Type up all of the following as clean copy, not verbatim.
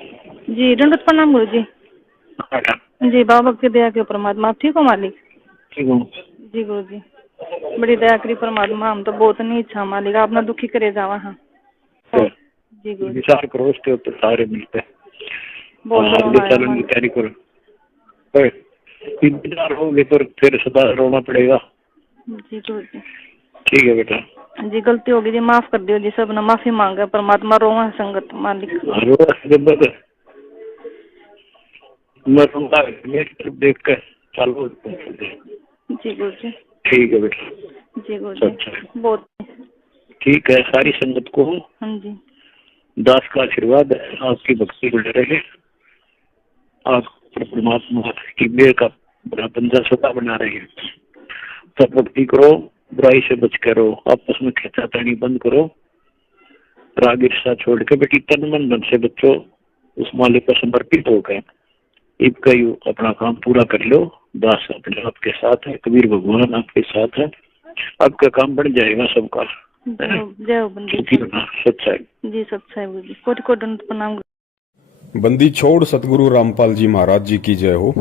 जी दंडवत प्रणाम गुरु जी। अच्छा, जी बाबा की दया के परमात्मा। आप ठीक हो मालिक? ठीक हूँ। जी गुरु जी बड़ी दया करी परमात्मा। हम तो बहुत नहीं इच्छा मालिक आपने दुखी करे जावा। हाँ तो जी गुरु जी विचार करो उसके ऊपर सारे मिलते हैं। बहुत आगे रोना आया चलने की मालिक। तैयारी करो। पर इंतजार होगे तो फिर सदा रोना पड़ेगा। जी गुरु जी। ठीक है बेटा। जी गलती होगी जी माफ कर दियो जी। सब ने माफी मांगे परमात्मा। रोवा संगत मालिक। रोज मैं रूंगा मेरी तरफ देख कर चालू। जी गुरु जी। ठीक है बेटा। जी गुरु जी अच्छा बहुत। ठीक है। सारी संगत को हाँ जी दास का आशीर्वाद है। आपकी भक्ति बढ़ रहे। आप परमात्मा की मेहर का बड़ा बंदा सदा बना रहे हैं। सब भक्ति करो, बुराई से बच करो, आपस में खींचातानी बंद करो, राग ईर्ष्या छोड़ के बेटी तन मन धन से बच्चों उस मालिक को समर्पित होकर इनका अपना काम पूरा कर लो। दास अपने आपके साथ है, कबीर भगवान आपके साथ है। आपका काम बन जाएगा सबका। जय हो बंदी सच्चाई। जी सच्चाई गुरु जी। कोटि कोटि दंडवत प्रणाम। बंदी छोड़ सतगुरु रामपाल जी महाराज जी की जय हो।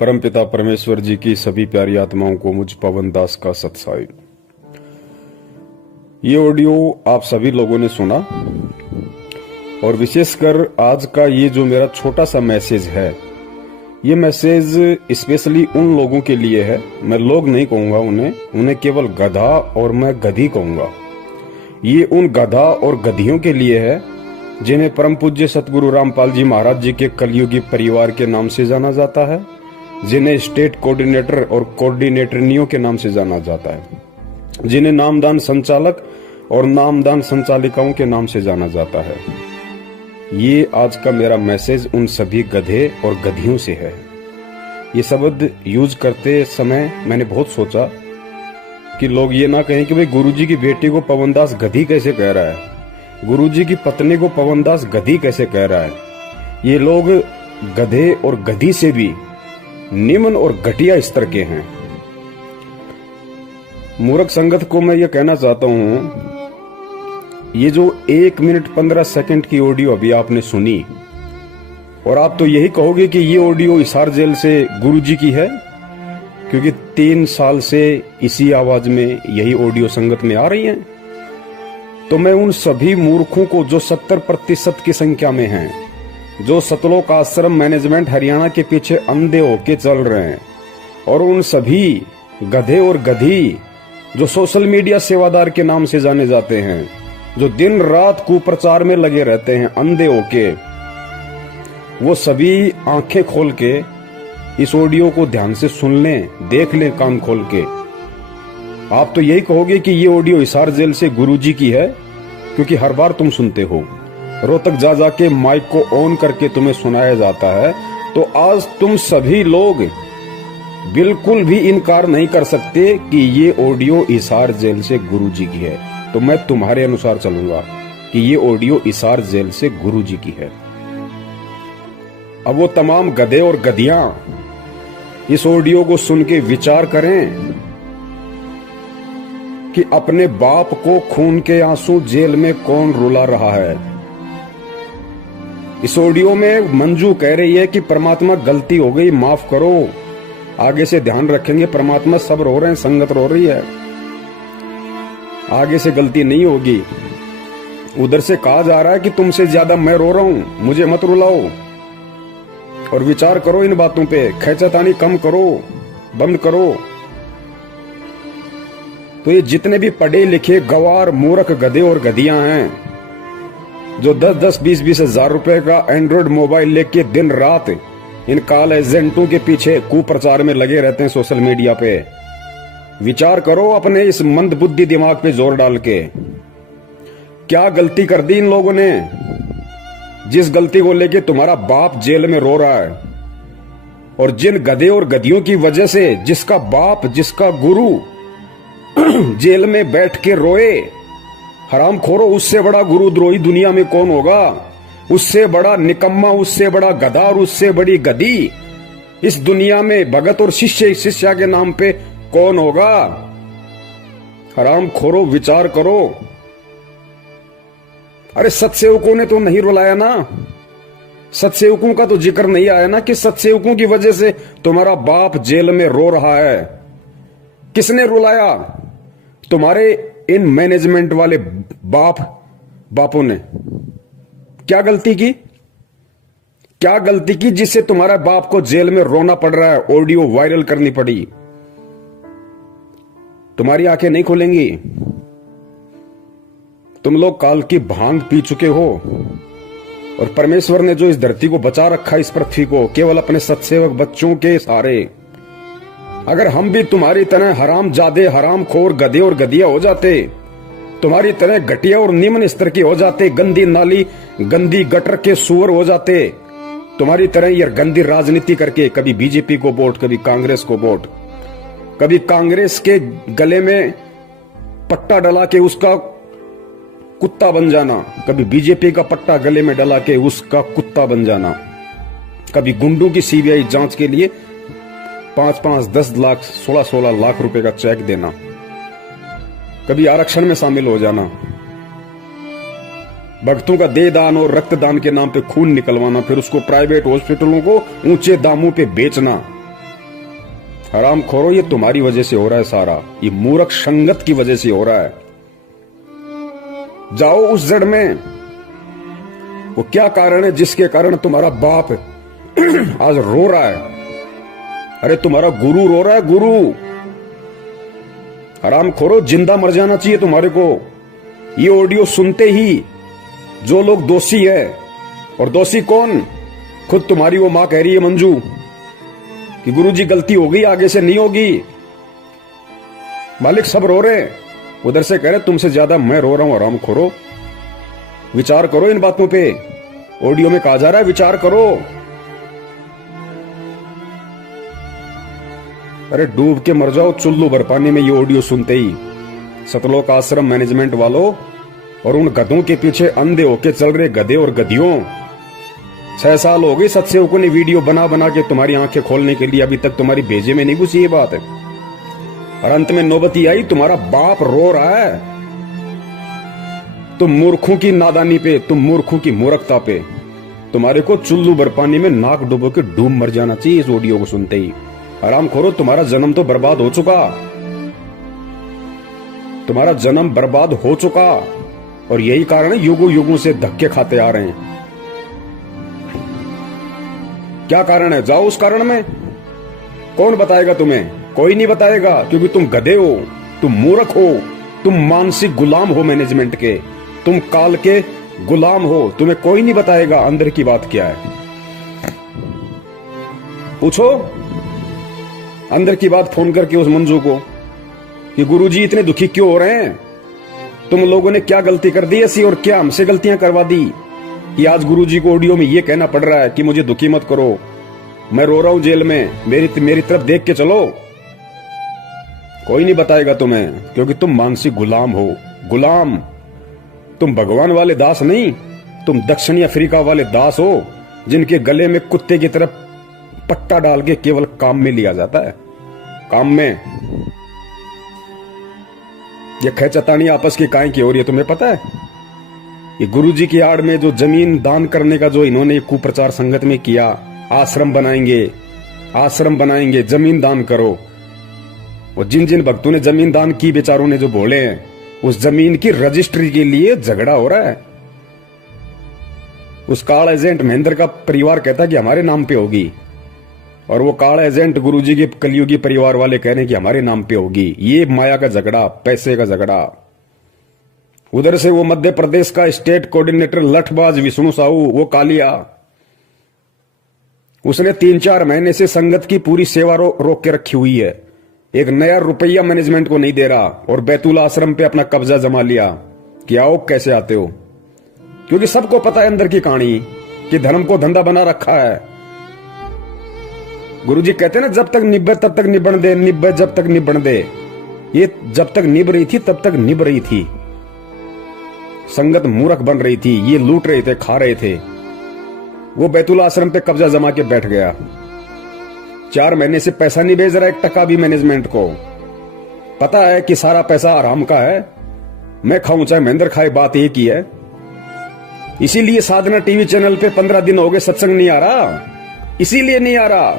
परमपिता परमेश्वर जी की सभी प्यारी आत्माओं को मुझ पवन दास का सत्साई। ये ऑडियो आप सभी लोगों ने सुना और विशेषकर आज का ये जो मेरा छोटा सा मैसेज है, ये मैसेज स्पेशली उन लोगों के लिए है। मैं लोग नहीं कहूंगा उन्हें केवल गधा और मैं गधी कहूंगा। ये उन गधा और गधियों के लिए है जिन्हें परम पूज्य सतगुरु रामपाल जी महाराज जी के कलयुगी परिवार के नाम से जाना जाता है, जिन्हें स्टेट कोऑर्डिनेटर और कोऑर्डिनेटरनियों के नाम से जाना जाता है, जिन्हें नामदान संचालक और नामदान संचालिकाओं के नाम से जाना जाता है। ये आज का मेरा मैसेज उन सभी गधे और गधियों से है। ये शब्द यूज करते समय मैंने बहुत सोचा कि लोग ये ना कहें कि भाई गुरुजी की बेटी को पवनदास गधी कैसे कह रहा है, गुरुजी की पत्नी को पवनदास गधी कैसे कह रहा है। ये लोग गधे और गधी से भी निम्न और घटिया स्तर के हैं। मूर्ख संगत को मैं ये कहना चाहता हूं, ये जो 1 मिनट 15 सेकंड की ऑडियो अभी आपने सुनी और आप तो यही कहोगे कि ये ऑडियो हिसार जेल से गुरुजी की है, क्योंकि 3 साल से इसी आवाज में यही ऑडियो संगत में आ रही है। तो मैं उन सभी मूर्खों को जो 70% की संख्या में हैं, जो सतलोक आश्रम मैनेजमेंट हरियाणा के पीछे अंधे होके चल रहे हैं, और उन सभी गधे और गधी जो सोशल मीडिया सेवादार के नाम से जाने जाते हैं, जो दिन रात कुप्रचार में लगे रहते हैं अंधे होके, वो सभी आंखें खोल के इस ऑडियो को ध्यान से सुन लें, देख लें कान खोल के। आप तो यही कहोगे कि ये ऑडियो हिसार जेल से गुरुजी की है, क्योंकि हर बार तुम सुनते हो, रोहतक जा जाके माइक को ऑन करके तुम्हें सुनाया जाता है। तो आज तुम सभी लोग बिल्कुल भी इनकार नहीं कर सकते कि ये ऑडियो हिसार जेल से गुरुजी की है। तो मैं तुम्हारे अनुसार चलूंगा कि ये ऑडियो हिसार जेल से गुरुजी की है। अब वो तमाम गधे और गधियां इस ऑडियो को सुन के विचार करें कि अपने बाप को खून के आंसू जेल में कौन रुला रहा है। इस ऑडियो में मंजू कह रही है कि परमात्मा गलती हो गई, माफ करो, आगे से ध्यान रखेंगे। परमात्मा सब रो रहे हैं, संगत रो रही है, आगे से गलती नहीं होगी। उधर से कहा जा रहा है कि तुमसे ज्यादा मैं रो रहा हूं, मुझे मत रुलाओ। और विचार करो इन बातों पे, खैचतानी कम करो, बंद करो। तो ये जितने भी पढ़े लिखे गवार मूर्ख गधे और गधियां हैं, जो 10-10, 20-20 हजार रुपए का एंड्रॉइड मोबाइल लेके दिन रात इन कॉल एजेंटों के पीछे कुप्रचार में लगे रहते हैं सोशल मीडिया पे, विचार करो अपने इस मंद बुद्धि दिमाग पे जोर डाल के, क्या गलती कर दी इन लोगों ने, जिस गलती को लेके तुम्हारा बाप जेल में रो रहा है। और जिन गधे और गधियों की वजह से जिसका बाप, जिसका गुरु जेल में बैठ के रोए, हराम खोरो, उससे बड़ा गुरुद्रोही दुनिया में कौन होगा, उससे बड़ा निकम्मा, उससे बड़ा गधा और उससे बड़ी गधी इस दुनिया में भगत और शिष्य शिष्या के नाम पे कौन होगा। हराम खोरो, विचार करो। अरे सत्सेवकों ने तो नहीं रुलाया ना, सत्सेवकों का तो जिक्र नहीं आया ना कि सत्सेवकों की वजह से तुम्हारा बाप जेल में रो रहा है। किसने रुलाया? तुम्हारे इन मैनेजमेंट वाले बापों ने। क्या गलती की? क्या गलती की जिससे तुम्हारा बाप को जेल में रोना पड़ रहा है, ऑडियो वायरल करनी पड़ी? तुम्हारी आंखें नहीं खुलेंगी। तुम लोग काल की भांग पी चुके हो और परमेश्वर ने जो इस धरती को बचा रखा, इस पृथ्वी को, केवल अपने सत्सेवक बच्चों के सहारे। अगर हम भी तुम्हारी तरह हराम जादे, हराम खोर, गधे और गधिया हो जाते, तुम्हारी तरह घटिया और निम्न स्तर के हो जाते, गंदी नाली, गंदी गटर के सुअर हो जाते, तुम्हारी तरह ये गंदी राजनीति करके कभी बीजेपी को वोट, कभी कांग्रेस को वोट, कभी कांग्रेस के गले में पट्टा डला के उसका कुत्ता बन जाना, कभी बीजेपी का पट्टा गले में डला के उसका कुत्ता बन जाना, कभी गुंडों की सीबीआई जांच के लिए 5-5, 10 लाख, 16-16 लाख रुपए का चेक देना, कभी आरक्षण में शामिल हो जाना, भक्तों का देह दान और रक्तदान के नाम पे खून निकलवाना, फिर उसको प्राइवेट हॉस्पिटलों को ऊंचे दामों पे बेचना। हराम खोरो, ये तुम्हारी वजह से हो रहा है सारा। ये मूर्ख संगत की वजह से हो रहा है। जाओ उस जड़ में, वो क्या कारण है जिसके कारण तुम्हारा बाप आज रो रहा है? अरे तुम्हारा गुरु रो रहा है, गुरु। हराम खोरो, जिंदा मर जाना चाहिए तुम्हारे को। ये ऑडियो सुनते ही जो लोग दोषी है, और दोषी कौन? खुद तुम्हारी वो मां कह रही है मंजू कि गुरुजी गलती हो गई, आगे से नहीं होगी। मालिक सब रो रहे हैं, उधर से कह रहे तुमसे ज्यादा मैं रो रहा हूं। हराम खोरो, विचार करो इन बातों पे। ऑडियो में कहा जा रहा है विचार करो। अरे डूब के मर जाओ चुल्लू भर पानी में ये ऑडियो सुनते ही। सतलोक आश्रम मैनेजमेंट वालों और उन गधों के पीछे अंधे होके चल रहे गधे और गधियों, 6 साल हो गए सत्सेवकों ने वीडियो बना बना के तुम्हारी आंखें खोलने के लिए, अभी तक तुम्हारी भेजे में नहीं घुसी ये बात है। और अंत में नौबती आई, तुम्हारा बाप रो रहा है। तुम मूर्खों की नादानी पे, तुम मूर्खों की मूर्खता पे, तुम्हारे को चुल्लू भर पानी में नाक डुबो के डूब मर जाना चाहिए इस ऑडियो को सुनते ही। आराम खोरो, तुम्हारा जन्म तो बर्बाद हो चुका, तुम्हारा जन्म बर्बाद हो चुका। और यही कारण है युगों युगों से धक्के खाते आ रहे हैं। क्या कारण है? जाओ उस कारण में। कौन बताएगा तुम्हें? कोई नहीं बताएगा, क्योंकि तुम गधे हो, तुम मूर्ख हो, तुम मानसिक गुलाम हो मैनेजमेंट के, तुम काल के गुलाम हो। तुम्हें कोई नहीं बताएगा अंदर की बात क्या है। पूछो अंदर की बात फोन करके उस मंजू को कि गुरुजी इतने दुखी क्यों हो रहे हैं, तुम लोगों ने क्या गलती कर दी ऐसी, और क्या हमसे गलतियां करवा दी कि आज गुरुजी को ऑडियो में ये कहना पड़ रहा है कि मुझे दुखी मत करो, मैं रो रहा हूं जेल में, मेरी तरफ देख के चलो। कोई नहीं बताएगा तुम्हें, क्योंकि तुम मानसिक गुलाम हो। गुलाम, तुम भगवान वाले दास नहीं, तुम दक्षिणी अफ्रीका वाले दास हो, जिनके गले में कुत्ते की तरफ पट्टा डाल के केवल काम में लिया जाता है। काम में ये खेचतानी आपस की काहे की हो रही है तुम्हें पता है? ये गुरुजी की आड़ में जो जमीन दान करने का जो इन्होंने कुप्रचार संगत में किया, आश्रम बनाएंगे, जमीन दान करो। और जिन जिन भक्तों ने जमीन दान की, बेचारों ने जो बोले हैं, उस जमीन की रजिस्ट्री के लिए झगड़ा हो रहा है। उस काल एजेंट महेंद्र का परिवार कहता है कि हमारे नाम पे होगी, और वो काल एजेंट गुरुजी के कलयुगी परिवार वाले कह रहे हैं कि हमारे नाम पे होगी। ये माया का झगड़ा, पैसे का झगड़ा। उधर से वो मध्य प्रदेश का स्टेट कोऑर्डिनेटर लठबाज विष्णु साहू, वो कालिया, उसने 3-4 महीने से संगत की पूरी सेवा रोक के रखी हुई है। एक नया रुपया मैनेजमेंट को नहीं दे रहा, और बैतूल आश्रम पे अपना कब्जा जमा लिया कि आओ कैसे आते हो, क्योंकि सबको पता है अंदर की कहानी कि धर्म को धंधा बना रखा है। गुरुजी कहते हैं ना, जब तक निब्बे तब तक निबण दे, निब्बे जब तक निबण दे। ये जब तक निभ रही थी तब तक निभ रही थी। संगत मूर्ख बन रही थी, ये लूट रहे थे, खा रहे थे। वो बैतूल आश्रम पे कब्जा जमा के बैठ गया। 4 महीने से पैसा नहीं भेज रहा, 1 टका भी मैनेजमेंट को। पता है कि सारा पैसा आराम का है, मैं खाऊं चाहे महेंद्र खाए, बात एक ही है। इसीलिए साधना टीवी चैनल पे 15 दिन हो गए सत्संग नहीं आ रहा, इसीलिए नहीं आ रहा।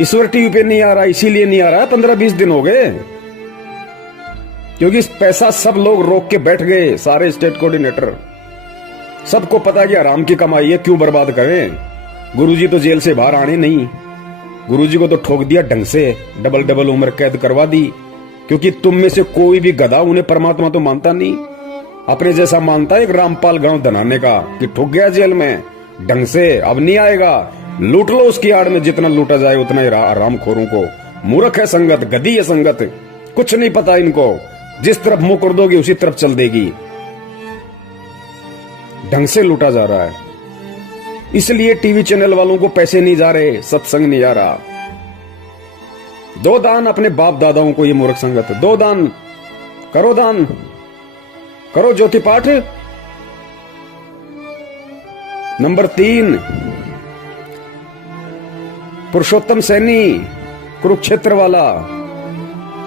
ईश्वर टीवी पे नहीं आ रहा, इसीलिए नहीं आ रहा। 15-20 दिन हो गए, क्योंकि पैसा सब लोग रोक के बैठ गए, सारे स्टेट कोऑर्डिनेटर। सबको पता कि आराम की कमाई है, क्यों बर्बाद करें। गुरुजी तो जेल से बाहर आने नहीं, गुरुजी को तो ठोक दिया ढंग से, डबल उम्र कैद करवा दी। क्योंकि तुम में से कोई भी गधा उन्हें परमात्मा तो मानता नहीं, अपने जैसा मानता है एक रामपाल गांव धनाने का, कि ठुक गया जेल में ढंग से, अब नहीं आएगा। लूट लो उसकी आड़ में, जितना लूटा जाए उतना ही रामखोरों को। मूर्ख है संगत, गधी है संगत, कुछ नहीं पता इनको। जिस तरफ मुंह कर दोगे उसी तरफ चल देगी। ढंग से लूटा जा रहा है, इसलिए टीवी चैनल वालों को पैसे नहीं जा रहे, सत्संग नहीं जा रहा। दो दान अपने बाप दादाओं को, ये मूर्ख संगत। दो दान करो, दान करो, ज्योति पाठ। नंबर 3, पुरुषोत्तम सैनी, कुरुक्षेत्र वाला,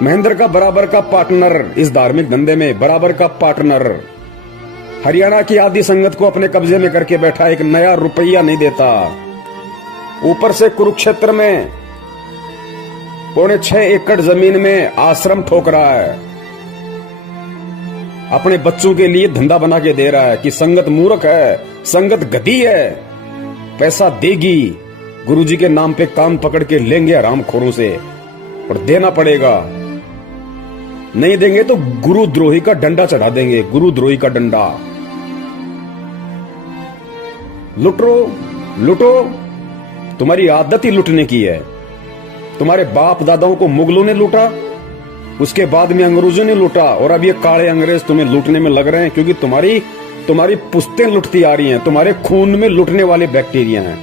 महेंद्र का बराबर का पार्टनर इस धार्मिक धंधे में, बराबर का पार्टनर। हरियाणा की आदि संगत को अपने कब्जे में करके बैठा, एक नया रुपया नहीं देता। ऊपर से कुरुक्षेत्र में 6.25 एकड़ जमीन में आश्रम ठोक रहा है, अपने बच्चों के लिए धंधा बना के दे रहा है। कि संगत मूर्ख है, संगत गधी है, पैसा देगी, गुरुजी के नाम पे कान पकड़ के लेंगे हरामखोरों से, और देना पड़ेगा। नहीं देंगे तो गुरुद्रोही का डंडा चढ़ा देंगे, गुरुद्रोही का डंडा। लुटो, तुम्हारी आदत ही लुटने की है। तुम्हारे बाप दादाओं को मुगलों ने लूटा, उसके बाद में अंग्रेजों ने लूटा, और अब ये काले अंग्रेज तुम्हें लूटने में लग रहे हैं, क्योंकि तुम्हारी पुश्तें लुटती आ रही हैं, तुम्हारे खून में लुटने वाले बैक्टीरिया हैं।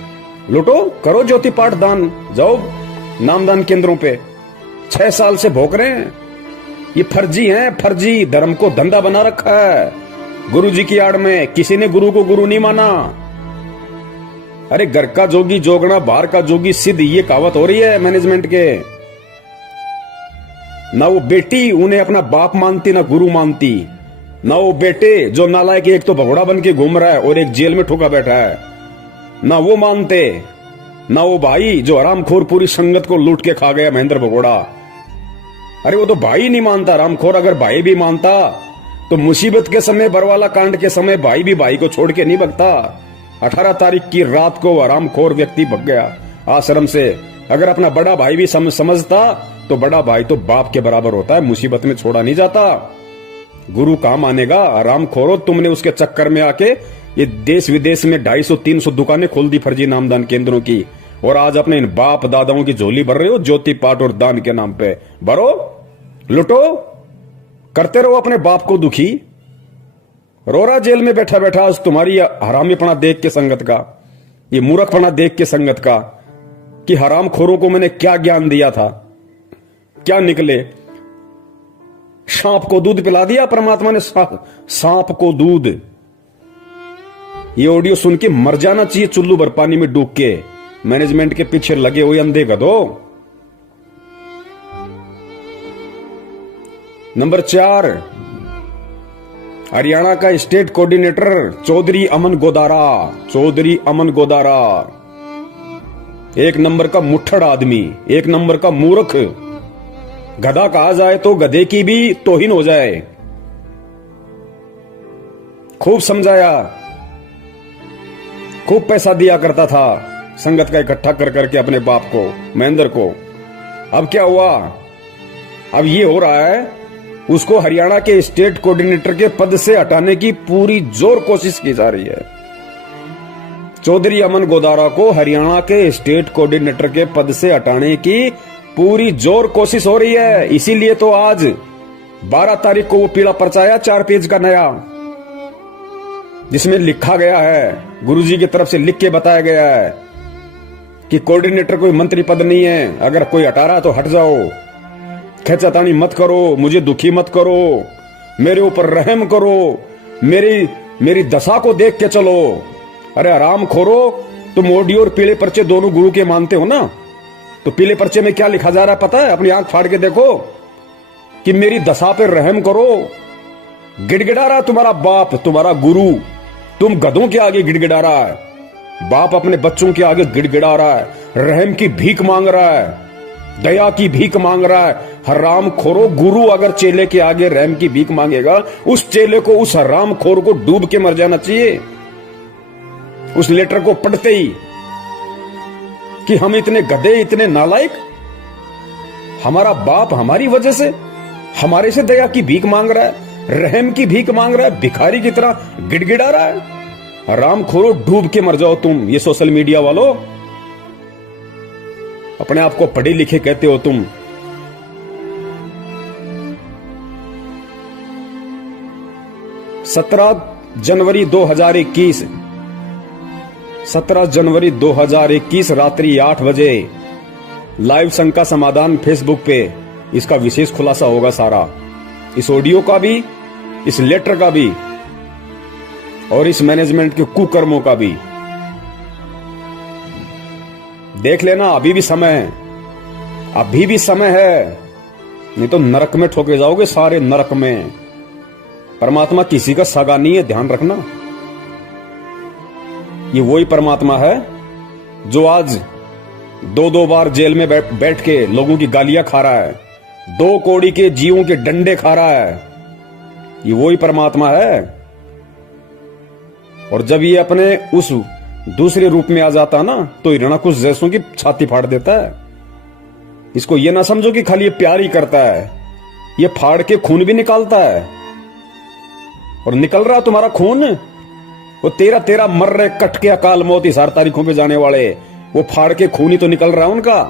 लुटो, करो ज्योति पाठ दान, जाओ नामदान केंद्रों पे। 6 साल से भोग रहे हैं, ये फर्जी हैं, फर्जी धर्म को धंधा बना रखा है गुरुजी की आड़ में। किसी ने गुरु को गुरु नहीं माना। अरे घर का जोगी जोगना, बाहर का जोगी सिद्ध, ये कहावत हो रही है मैनेजमेंट के। ना वो बेटी उन्हें अपना बाप मानती, ना गुरु मानती। ना वो बेटे जो नालायक, एक तो भगोड़ा बन के घूम रहा है और एक जेल में ठोका बैठा है, ना वो मानते। ना वो भाई जो हरामखोर पूरी संगत को लूट के खा गया, महेंद्र भगोड़ा। अरे वो तो भाई नहीं मानता हरामखोर। अगर भाई भी मानता तो मुसीबत के समय, बरवाला कांड के समय, भाई भी भाई को छोड़ के नहीं भगता। 18 तारीख की रात को हरामखोर व्यक्ति भग गया आश्रम से। अगर अपना बड़ा भाई भी समझता तो बड़ा भाई तो बाप के बराबर होता है, मुसीबत में छोड़ा नहीं जाता। गुरु कहां मानेगा? हरामखोरो, तुमने उसके चक्कर में आके ये देश विदेश में 250-300 दुकानें खोल दी फर्जी नामदान केंद्रों की, और आज अपने इन बाप दादाओं की झोली भर रहे हो ज्योति पाठ और दान के नाम पे। भरो, लुटो, करते रहो अपने बाप को दुखी। रोरा जेल में बैठा बैठा आज तुम्हारी हरामीपना देख के संगत का, ये मूर्खपना देख के संगत का, कि हरामखोरों को मैंने क्या ज्ञान दिया था, क्या निकले। सांप को दूध पिला दिया परमात्मा ने, सांप को दूध। ये ऑडियो सुन के मर जाना चाहिए चुल्लू भर पानी में डूब के, मैनेजमेंट के पीछे लगे हुए अंधे गधो। नंबर 4, हरियाणा का स्टेट कोऑर्डिनेटर चौधरी अमन गोदारा। चौधरी अमन गोदारा एक नंबर का मुट्ठड़ आदमी, एक नंबर का मूर्ख। गधा कहा जाए तो गधे की भी तौहीन हो जाए। खूब समझाया, खूब पैसा दिया करता था संगत का इकट्ठा कर करके अपने बाप को, महेंद्र को। अब क्या हुआ? अब ये हो रहा है, उसको हरियाणा के स्टेट कोऑर्डिनेटर के पद से हटाने की पूरी जोर कोशिश की जा रही है। चौधरी अमन गोदारा को हरियाणा के स्टेट कोऑर्डिनेटर के पद से हटाने की पूरी जोर कोशिश हो रही है। इसीलिए तो आज 12 तारीख को वो पीला पर्चा आया 4 पेज का नया, जिसमें लिखा गया है, गुरुजी की तरफ से लिख के बताया गया है कि कोऑर्डिनेटर कोई मंत्री पद नहीं है, अगर कोई हटा रहा तो हट जाओ, खेचातानी मत करो, मुझे दुखी मत करो, मेरे ऊपर रहम करो, मेरी दशा को देख के चलो। अरे आराम खोरो, तुम ऑडियो और पीले पर्चे दोनों गुरु के मानते हो ना, तो पीले पर्चे में क्या लिखा जा रहा है पता है? अपनी आंख फाड़ के देखो कि मेरी दशा पे रहम करो। गिड़गिड़ा रहा तुम्हारा बाप, तुम्हारा गुरु, तुम गधों के आगे गिड़गिड़ा रहा है, बाप अपने बच्चों के आगे गिड़गिड़ा रहा है, रहम की भीख मांग रहा है, दया की भीख मांग रहा है। हराम खोरो, गुरु अगर चेले के आगे रहम की भीख मांगेगा, उस चेले को, उस हराम खोर को डूब के मर जाना चाहिए उस लेटर को पढ़ते ही, कि हम इतने गधे, इतने नालायक, हमारा बाप हमारी वजह से हमारे से दया की भीख मांग रहा है, रहम की भीख मांग रहा है, भिखारी की तरह गिड़गिड़ा रहा है। हराम खोरो, डूब के मर जाओ तुम। ये सोशल मीडिया वालों, अपने आप को पढ़े लिखे कहते हो तुम। सत्रह जनवरी 2021 रात्रि 8 बजे लाइव संघ का समाधान फेसबुक पे इसका विशेष खुलासा होगा सारा, इस ऑडियो का भी, इस लेटर का भी, और इस मैनेजमेंट के कुकर्मों का भी। देख लेना, अभी भी समय है, अभी भी समय है, नहीं तो नरक में ठोके जाओगे, सारे नरक में। परमात्मा किसी का सगा नहीं है, ध्यान रखना। ये वही परमात्मा है जो आज 2-2 बार जेल में बैठ के लोगों की गालियां खा रहा है, 2 कौड़ी के जीवों के डंडे खा रहा है। ये वही परमात्मा है। और जब ये अपने उस दूसरे रूप में आ जाता ना, तो हिरणाकुश जैसों की छाती फाड़ देता है। इसको ये ना समझो कि खाली ये प्यार ही करता है, ये फाड़ के खून भी निकालता है। और निकल रहा तुम्हारा खून, वो 13 मर रहे कट के अकाल मौत इस 8 तारीखों पे जाने वाले, वो फाड़ के खून ही तो निकल रहा है उनका।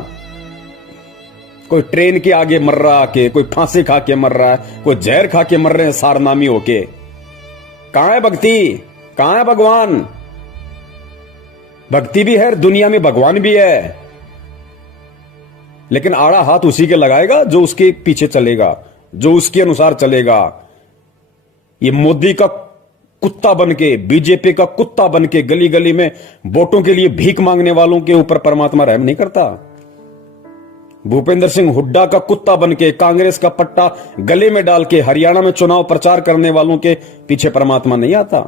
कोई ट्रेन के आगे मर रहा के, कोई फांसी खा के मर रहा है, कोई जहर खा के मर रहे हैं सारनामी होके। कहां है भक्ति, कहां है भगवान? भक्ति भी है, दुनिया में भगवान भी है, लेकिन आड़ा हाथ उसी के लगाएगा जो उसके पीछे चलेगा, जो उसके अनुसार चलेगा। ये मोदी का कुत्ता बनके, बीजेपी का कुत्ता बनके गली गली में वोटों के लिए भीख मांगने वालों के ऊपर परमात्मा रहम नहीं करता। भूपेंद्र सिंह हुड्डा का कुत्ता बनके, कांग्रेस का पट्टा गले में डाल के हरियाणा में चुनाव प्रचार करने वालों के पीछे परमात्मा नहीं आता।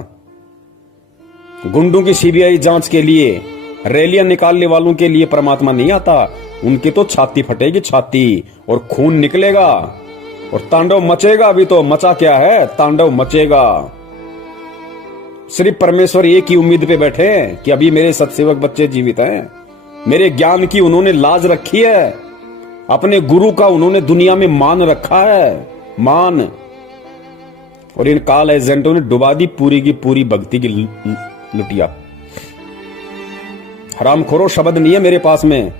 गुंडों की सीबीआई जांच के लिए रैलियां निकालने वालों के लिए परमात्मा नहीं आता। उनकी तो छाती फटेगी, छाती, और खून निकलेगा और तांडव मचेगा। अभी तो मचा क्या है, तांडव मचेगा। सिर्फ परमेश्वर एक ही उम्मीद पे बैठे हैं कि अभी मेरे सत्सेवक बच्चे जीवित हैं, मेरे ज्ञान की उन्होंने लाज रखी है, अपने गुरु का उन्होंने दुनिया में मान रखा है, मान। और इन काल एजेंटों ने डुबा दी पूरी की पूरी भक्ति की लुटिया। हरामखोरो शब्द नहीं है मेरे पास में।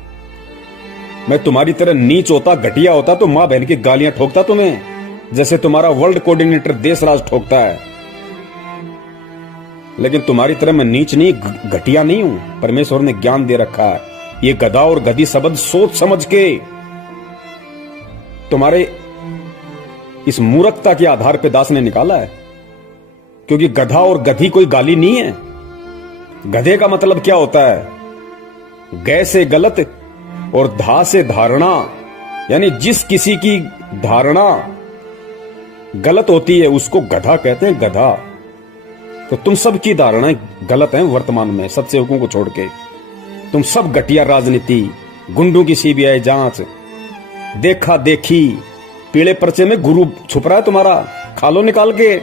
मैं तुम्हारी तरह नीच होता, घटिया होता तो मां बहन की गालियां ठोकता तुम्हें, जैसे तुम्हारा वर्ल्ड कोऑर्डिनेटर देशराज ठोकता है। लेकिन तुम्हारी तरह मैं नीच नहीं, घटिया नहीं हूं। परमेश्वर ने ज्ञान दे रखा है। ये गधा और गधी शब्द सोच समझ के तुम्हारे इस मूर्खता के आधार पे दास ने निकाला है। क्योंकि गधा और गधी कोई गाली नहीं है। गधे का मतलब क्या होता है? गै से गलत और धा से धारणा, यानी जिस किसी की धारणा गलत होती है उसको गधा कहते हैं, गधा। तो तुम सब की धारणाएं गलत हैं वर्तमान में, सत्सेवकों को छोड़ के। तुम सब घटिया राजनीति, गुंडों की सीबीआई जांच, देखा देखी, पीले पर्चे में गुरु छुप रहा है तुम्हारा। खा लो, निकाल के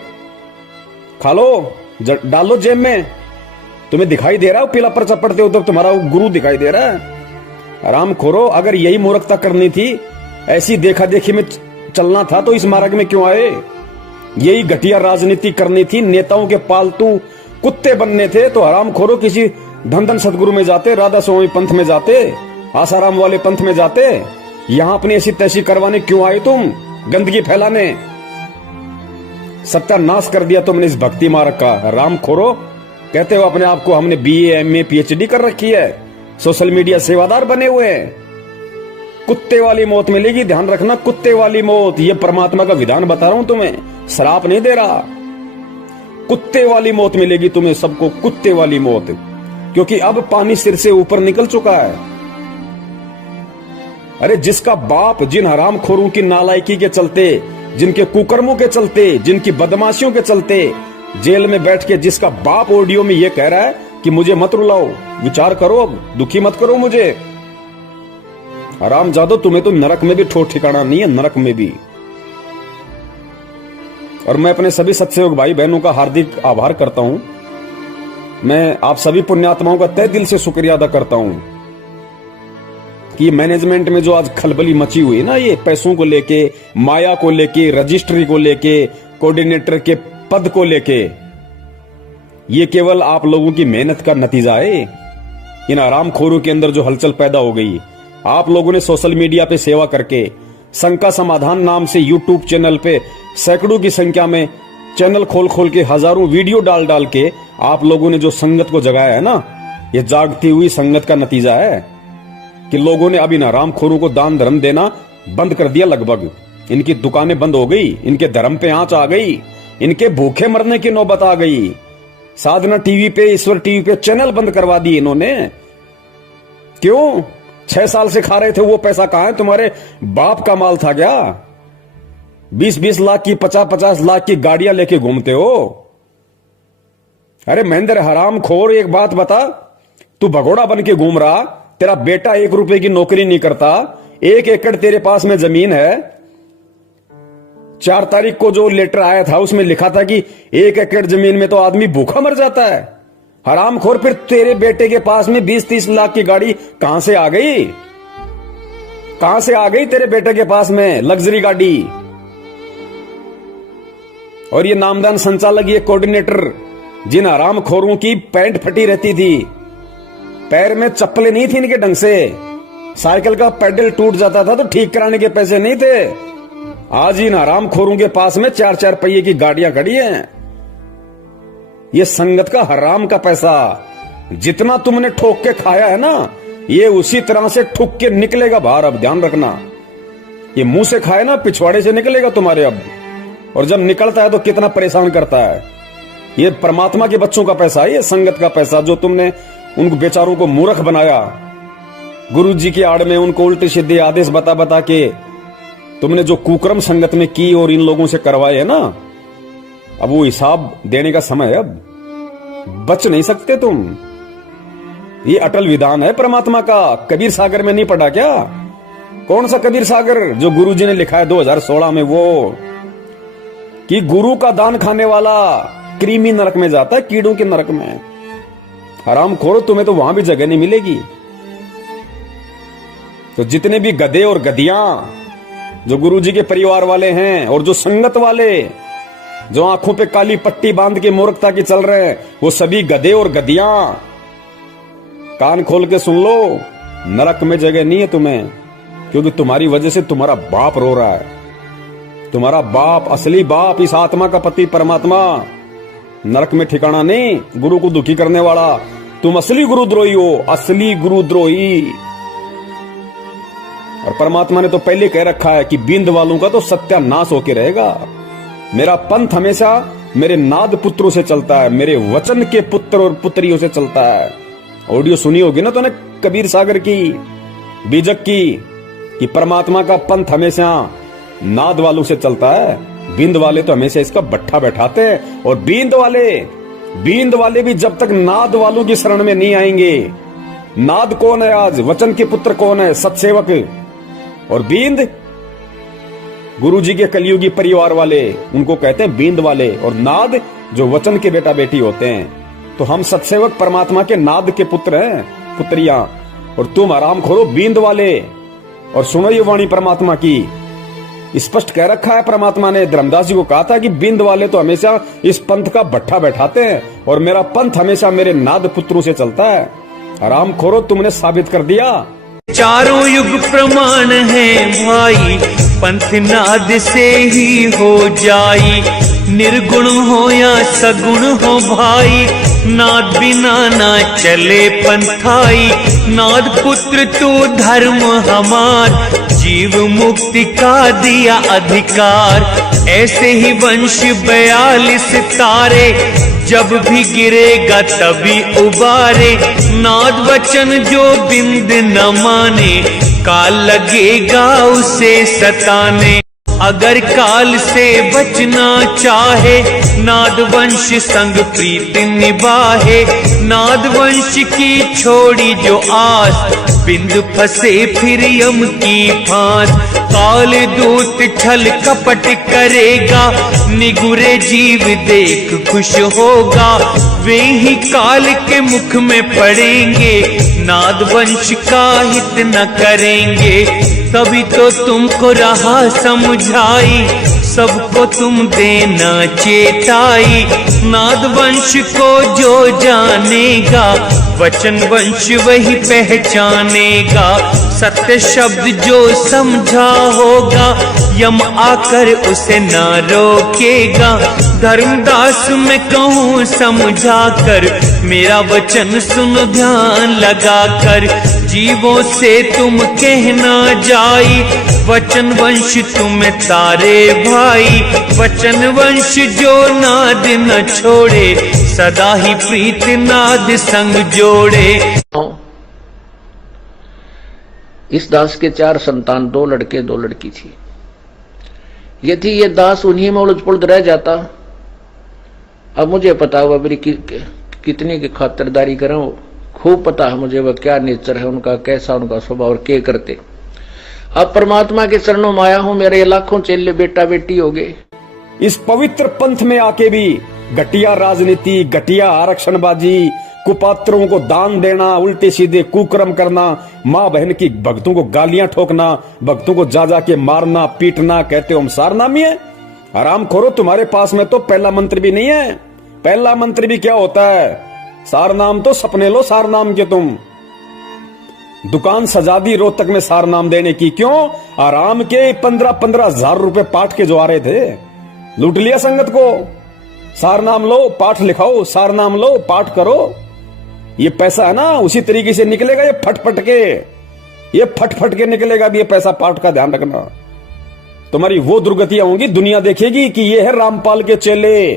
खा लो, डालो जेब में। तुम्हें दिखाई दे रहा है पीला पर्चा पढ़ते हो तो तुम्हारा गुरु दिखाई दे रहा है। आराम खोरो, अगर यही मूर्खता करनी थी, ऐसी देखा देखी में चलना था तो इस मार्ग में क्यों आए? यही घटिया राजनीति करनी थी, नेताओं के पालतू कुत्ते बनने थे तो हराम खोरो किसी धन सदगुरु में जाते, राधा स्वामी पंथ में जाते, आसाराम वाले पंथ में जाते। यहां अपनी ऐसी तैसी करवाने क्यों आए तुम? गंदगी फैलाने। सत्यानाश कर दिया तुमने इस भक्ति मार्ग का। हराम खोरो, कहते हो अपने आप को हमने BA MA PhD कर रखी है, सोशल मीडिया सेवादार बने हुए हैं। कुत्ते वाली मौत मिलेगी, ध्यान रखना, कुत्ते वाली मौत। ये परमात्मा का विधान बता रहा हूं तुम्हें, श्राप नहीं दे रहा। कुत्ते वाली मौत मिलेगी तुम्हें सबको, कुत्ते वाली मौत। क्योंकि अब पानी सिर से ऊपर निकल चुका है। अरे जिसका बाप जिन हरामखोरों की नालायकी के चलते, जिनके कुकर्मों के चलते, जिनकी बदमाशियों के चलते जेल में बैठ के जिसका बाप ऑडियो में ये कह रहा है कि मुझे मत रुलाओ, विचार करो, अब दुखी मत करो मुझे। हरामजादो, तुम्हें तो नरक में भी ठोठ ठिकाना नहीं है, नरक में भी। और मैं अपने सभी सत्सयोग भाई बहनों का हार्दिक आभार करता हूं। मैं आप सभी पुण्यात्माओं का तहे दिल से शुक्रिया अदा करता हूं कि मैनेजमेंट में जो आज खलबली मची हुई है ना, ये पैसों को लेके, माया को लेके, रजिस्ट्री को लेके, कोऑर्डिनेटर के पद को लेके, ये केवल आप लोगों की मेहनत का नतीजा है। इन आरामखोरों के अंदर जो हलचल पैदा हो गई, आप लोगों ने सोशल मीडिया पे सेवा करके, शंका समाधान नाम से यूट्यूब चैनल पे सैकड़ों की संख्या में चैनल खोल खोल के, हजारों वीडियो डाल डाल के आप लोगों ने जो संगत को जगाया है ना, ये जागती हुई संगत का नतीजा है कि लोगों ने अब इन हरामखोरों को दान धर्म देना बंद कर दिया। लगभग इनकी दुकानें बंद हो गई, इनके धर्म पे आंच आ गई, इनके भूखे मरने की नौबत आ गई। साधना टीवी पे, ईश्वर टीवी पे चैनल बंद करवा दिए इन्होंने। क्यों? 6 साल से खा रहे थे, वो पैसा कहां है? तुम्हारे बाप का माल था क्या? 20-20 लाख की, 50-50 लाख की गाड़ियां लेके घूमते हो। अरे महेंद्र हरामखोर, एक बात बता, तू भगोड़ा बन के घूम रहा, तेरा बेटा 1 रुपए की नौकरी नहीं करता, 1 एकड़ तेरे पास में जमीन है। 4 तारीख को जो लेटर आया था उसमें लिखा था कि 1 एकड़ जमीन में तो आदमी भूखा मर जाता है। हरामखोर, फिर तेरे बेटे के पास में 20-30 लाख की गाड़ी कहां से आ गई? कहां से आ गई तेरे बेटे के पास में लग्जरी गाड़ी? और ये नामदान संचालक, ये कोऑर्डिनेटर, जिन हरामखोरों की पैंट फटी रहती थी, पैर में चप्पलें नहीं थी इनके ढंग से, साइकिल का पैडल टूट जाता था तो ठीक कराने के पैसे नहीं थे, आज इन हरामखोरों के पास में 4-4 पहिए की गाड़ियां खड़ी हैं। ये संगत का हराम का पैसा जितना तुमने ठोक के खाया है ना, ये उसी तरह से ठुक के निकलेगा बाहर। अब ध्यान रखना, ये मुंह से खाए ना, पिछवाड़े से निकलेगा तुम्हारे अब। और जब निकलता है तो कितना परेशान करता है। ये परमात्मा के बच्चों का पैसा है, ये संगत का पैसा, जो तुमने उन बेचारों को मूर्ख बनाया। गुरु जी की आड़ में उनको उल्टे सीधे आदेश बता बता के तुमने जो कुकर्म संगत में की और इन लोगों से करवाए है ना, अब वो हिसाब देने का समय है। अब बच नहीं सकते तुम। ये अटल विधान है परमात्मा का। कबीर सागर में नहीं पढ़ा क्या? कौन सा कबीर सागर जो गुरु जी ने लिखा है 2016 में, वो कि गुरु का दान खाने वाला कृमि नरक में जाता है, कीड़ों के नरक में। हरामखोरो, तुम्हें तो वहां भी जगह नहीं मिलेगी। तो जितने भी गधे और गधियां जो गुरुजी के परिवार वाले हैं और जो संगत वाले जो आंखों पे काली पट्टी बांध के मूर्खता की चल रहे हैं, वो सभी गधे और गधियां कान खोल के सुन लो, नरक में जगह नहीं है तुम्हें। क्योंकि तुम्हारी वजह से तुम्हारा बाप रो रहा है। तुम्हारा बाप, असली बाप, इस आत्मा का पति परमात्मा, नरक में ठिकाना नहीं। गुरु को दुखी करने वाला तुम असली गुरुद्रोही हो, असली गुरुद्रोही। और परमात्मा ने तो पहले कह रखा है कि बिंद वालों का तो सत्यानाश होके रहेगा। मेरा पंथ हमेशा मेरे नाद पुत्रों से चलता है, मेरे वचन के पुत्र और पुत्रियों से चलता है। ऑडियो सुनी होगी ना तूने कबीर सागर की, बीजक की, कि परमात्मा का पंथ हमेशा नाद वालों से चलता है। बिंद वाले तो हमेशा इसका बट्ठा बैठाते हैं। और बिंद वाले भी जब तक नाद वालों की शरण में नहीं आएंगे। नाद कौन है आज? वचन के पुत्र कौन है? सत्सेवक। और बींद गुरुजी के कलियुगी परिवार वाले, उनको कहते हैं बींद वाले। और नाद जो वचन के बेटा बेटी होते हैं। तो हम सत्सेवक परमात्मा के नाद के पुत्र हैं, पुत्रियां। और तुम आराम खोरो बींद वाले। और सुनो ये वाणी परमात्मा की, स्पष्ट कह रखा है परमात्मा ने। धर्मदास जी को कहा था कि बिंद वाले तो हमेशा इस पंथ का भट्ठा बैठाते हैं और मेरा पंथ हमेशा मेरे नाद पुत्रों से चलता है। आराम खोरो, तुमने साबित कर दिया। चारों युग प्रमाण है भाई, पंथ नाद से ही हो जाई। निर्गुण हो या सगुण हो भाई, नाद बिना ना चले पंथाई। नाद पुत्र तू धर्म हमार, जीव मुक्ति का दिया अधिकार। ऐसे ही वंश 42 तारे, जब भी गिरेगा तभी उबारे। नाद वचन जो बिंद न माने, काल लगेगा उसे सताने। अगर काल से बचना चाहे, नाद वंश संग प्रीत निभाए। नाद वंश की छोड़ी जो आस, बिंद फंसे फिर यम की फांस। काल दूत छल कपट करेगा, निगुरे जीव देख खुश होगा। वे ही काल के मुख में पड़ेंगे, नाद वंश का हित न करेंगे। तभी तो तुमको रहा समझाई, सबको तुम देना चेताई। नाद वंश को जो जानेगा, वचन वंश वही पहचानेगा। सत्य शब्द जो समझा होगा, यम आकर उसे ना रोकेगा। धर्मदास मैं कहूँ समझा कर, मेरा वचन सुनो ध्यान लगा कर। जीवों से तुम कहना जाई, वचन वंश तुम्हें तारे भाई। वचन वंश जो नाद न छोड़े, सदा ही प्रीत नाद संग जोड़े। इस दास के 4 संतान, 2 लड़के 2 लड़की थी। यदि ये दास उन्हीं में उलझ पुलझ रह जाता, अब मुझे पता हुआ मेरी कितनी की खातिरदारी करूं, खूब पता है मुझे वह क्या नेचर है उनका, कैसा उनका स्वभाव और क्या करते। अब परमात्मा के चरणों में आया हूं, मेरे ये लाखों चेले बेटा बेटी हो गए। इस पवित्र पंथ में आके भी घटिया राजनीति, घटिया आरक्षणबाजी, कुपात्रों को दान देना, उल्टे सीधे कुकर्म करना, माँ बहन की भक्तों को गालियां ठोकना, भक्तों को जा के मारना पीटना, कहते हो हम सारनामी है। आराम खोरो, तुम्हारे पास में तो पहला मंत्र भी नहीं है। पहला मंत्र भी क्या होता है? सारनाम तो सपने लो सारनाम के तुम। दुकान सजा दी रोहतक में सारनाम देने की, क्यों? आराम के 15-15 हजार रुपए पाठ के जो आ रहे थे, लूट लिया संगत को। सारनाम लो, पाठ लिखाओ, सारनाम लो, पाठ करो। ये पैसा है ना, उसी तरीके से निकलेगा। ये फट के निकलेगा भी ये पैसा। पाठ का ध्यान रखना, तुम्हारी वो दुर्गतियां होंगी, दुनिया देखेगी कि ये है रामपाल के चेले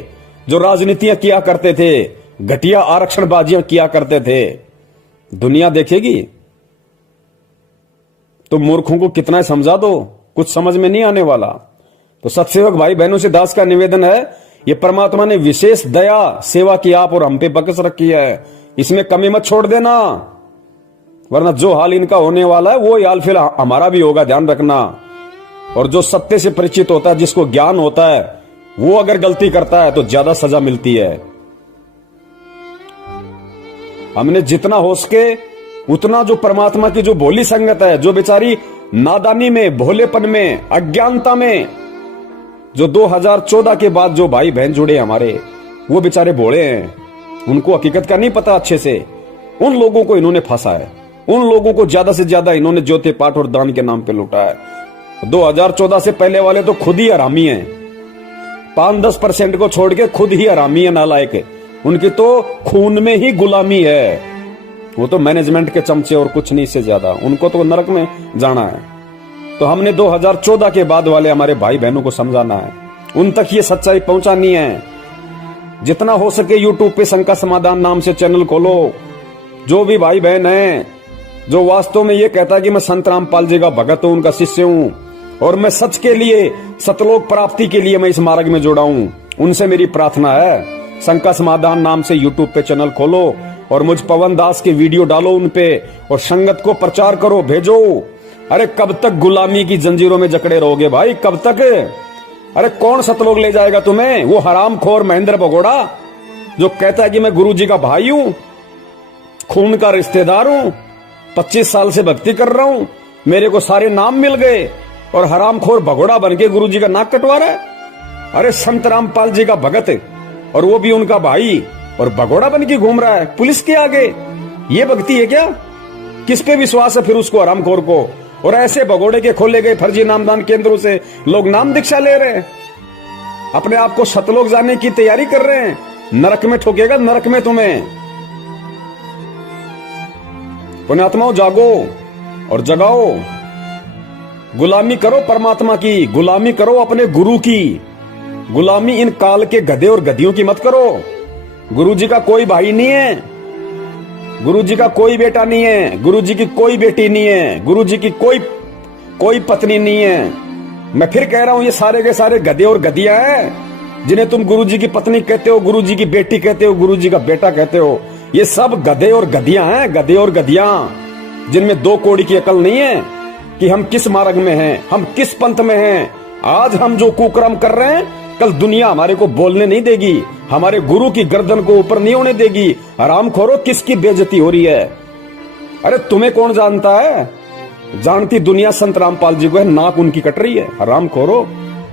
जो राजनीतियां किया करते थे, घटिया आरक्षणबाजियां किया करते थे। दुनिया देखेगी। तो मूर्खों को कितना समझा दो, कुछ समझ में नहीं आने वाला। तो सत्सेवक भाई बहनों से दास का निवेदन है, ये परमात्मा ने विशेष दया सेवा की आप और हम पे बख्श रखी है, इसमें कमी मत छोड़ देना, वरना जो हाल इनका होने वाला है वो हाल फिर हमारा भी होगा, ध्यान रखना। और जो सत्य से परिचित होता है, जिसको ज्ञान होता है, वो अगर गलती करता है तो ज्यादा सजा मिलती है। हमने जितना हो सके उतना जो परमात्मा की जो भोली संगत है, जो बेचारी नादानी में, भोलेपन में, अज्ञानता में, जो 2014 के बाद जो भाई बहन जुड़े हमारे, वो बेचारे भोले हैं, उनको हकीकत का नहीं पता अच्छे से। उन लोगों को इन्होंने फंसा है, उन लोगों को ज्यादा से ज्यादा इन्होंने ज्योति पाठ और दान के नाम पे लूटा है। 2014 से पहले वाले तो खुद ही हरामी हैं, 5-10% को छोड़ के खुद ही हरामी है, नालायक। उनकी तो खून में ही गुलामी है, वो तो मैनेजमेंट के चमचे और कुछ नहीं से ज्यादा, उनको तो नरक में जाना है। तो हमने 2014 के बाद वाले हमारे भाई बहनों को समझाना है, उन तक ये सच्चाई पहुंचानी है। जितना हो सके यूट्यूब पे शंका समाधान नाम से चैनल खोलो। जो भी भाई बहन है जो वास्तव में ये कहता है कि मैं संत रामपाल जी का भगत हूं, उनका शिष्य हूं, और मैं सच के लिए, सतलोक प्राप्ति के लिए मैं इस मार्ग में जुड़ा हूं, उनसे मेरी प्रार्थना है, शंका समाधान नाम से यूट्यूब पे चैनल खोलो और मुझ पवन दास के वीडियो डालो उन पे, और संगत को प्रचार करो, भेजो। अरे कब तक गुलामी की जंजीरों में जकड़े रहोगे भाई, कब तक? अरे कौन सतलोक ले जाएगा तुम्हें? वो हरामखोर महेंद्र भगोड़ा जो कहता है कि मैं गुरुजी का भाई हूं, खून का रिश्तेदार हूं, 25 साल से भक्ति कर रहा हूं, मेरे को सारे नाम मिल गए, और हरामखोर भगोड़ा बन के गुरुजी का नाक कटवा रहा है। अरे संत रामपाल जी का भगत, और वो भी उनका भाई, और भगोड़ा बन के घूम रहा है पुलिस के आगे। ये भक्ति है क्या? किस पे विश्वास है फिर उसको, हरामखोर को? और ऐसे भगोड़े के खोले गए फर्जी नामदान केंद्रों से लोग नाम दीक्षा ले रहे हैं, अपने आप को सतलोक जाने की तैयारी कर रहे हैं। नरक में ठोकेगा, नरक में तुम्हें। पुण्यात्माओं, जागो और जगाओ। गुलामी करो परमात्मा की, गुलामी करो अपने गुरु की, गुलामी इन काल के गधे और गधियों की मत करो। गुरु जी का कोई भाई नहीं है, गुरु जी का कोई बेटा नहीं है, गुरु जी की कोई बेटी नहीं है, गुरु जी की कोई पत्नी नहीं है। मैं फिर कह रहा हूं, ये सारे के सारे गधे और गधियां हैं। जिन्हें तुम गुरुजी की पत्नी कहते हो, गुरुजी की बेटी कहते हो, गुरुजी का बेटा कहते हो, ये सब गधे और गधियां हैं, गधे और गधियां, जिनमें दो कौड़ी की अकल नहीं है कि हम किस मार्ग में हैं, हम किस पंथ में हैं। आज हम जो कुकर्म कर रहे हैं, कल दुनिया हमारे को बोलने नहीं देगी, हमारे गुरु की गर्दन को ऊपर नहीं होने देगी। हरामखोरो, किसकी बेइज्जती हो रही है? अरे तुम्हें कौन जानता है? जानती दुनिया संत रामपाल जी को है, नाक उनकी कट रही है। हरामखोरो,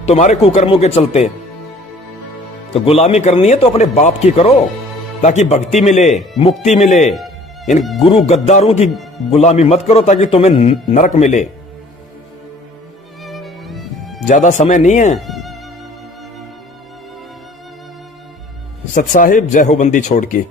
तुम्हारे कुकर्मों के चलते। तो गुलामी करनी है तो अपने बाप की करो, ताकि भक्ति मिले, मुक्ति मिले। इन गुरु गद्दारों की गुलामी मत करो ताकि तुम्हें नरक मिले। ज्यादा समय नहीं है। सत साहिब, जय हो बंदी छोड़ की।